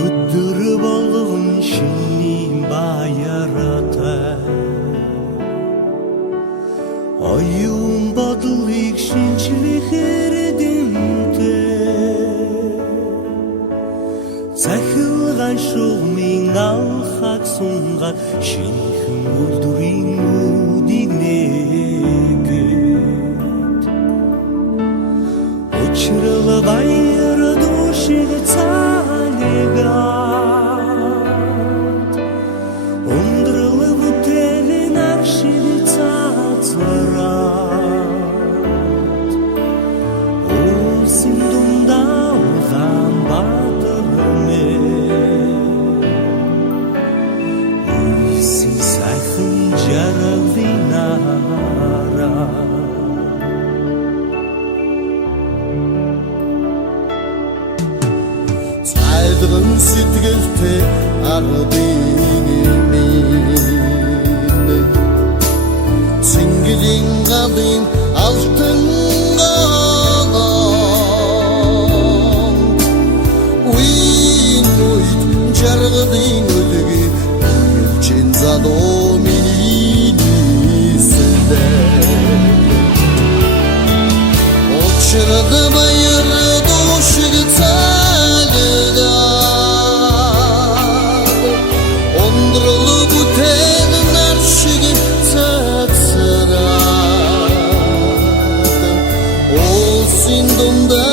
Өттіріп алғын шыннен баярата Айым бадылық шынчылық ередімді Сәхілған шоғмен алхақ соңға Шынхын өлдірін өдігнегіт Очырылы байыры дошығы цалегат Ондырылы бұтелін аршығы цацырат Ол сындымда оған батырыме Үлсін сайқын жаралдың ара Сайдығын сетгілте ардыңыны Сіңгілін қалын алтын қалам Уйын жарғыдың өлігі Үлчен задо менің сілді Очырды байыры дошығы Ondrulu bu telin arşıgı tatsıradım Ol sindumda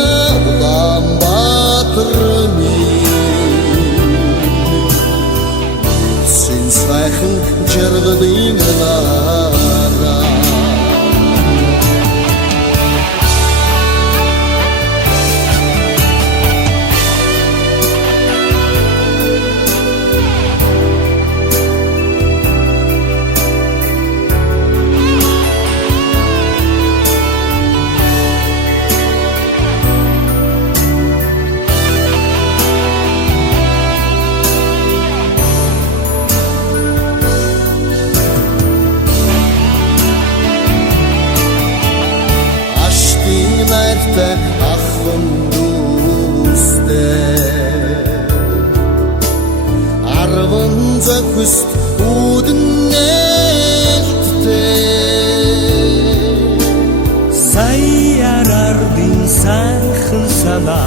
ulan batırımı Sen sayxın jargıdın lara Aklım düzde Arvınca küst udun eltde Sayarardın sarxın sana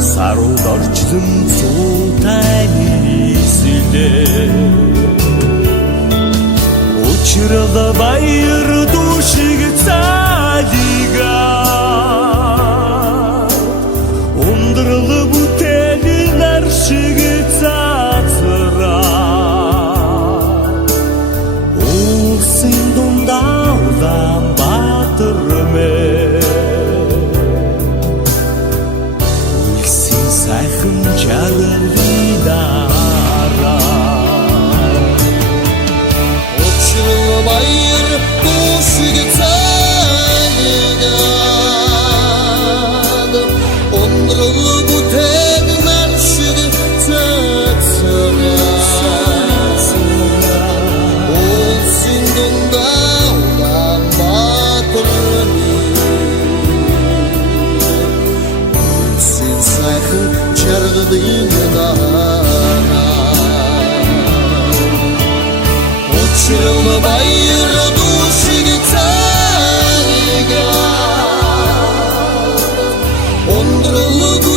Sarıldorçdın sultanizide Uçırılı bayır duşığı taliga Ondırılı bu telin arşığı tatsırat Ol sindumda ulan batırme Ulsin sayxın jarıldı ara Очырылы байыр дошығы цалегады Ondrulu bu telin arşığı tatsıradım Ol sindumda ulan batırımı Ulsin sayxın jargıdın lara Очырылы байыр дошығы цалегады Ondrulu bu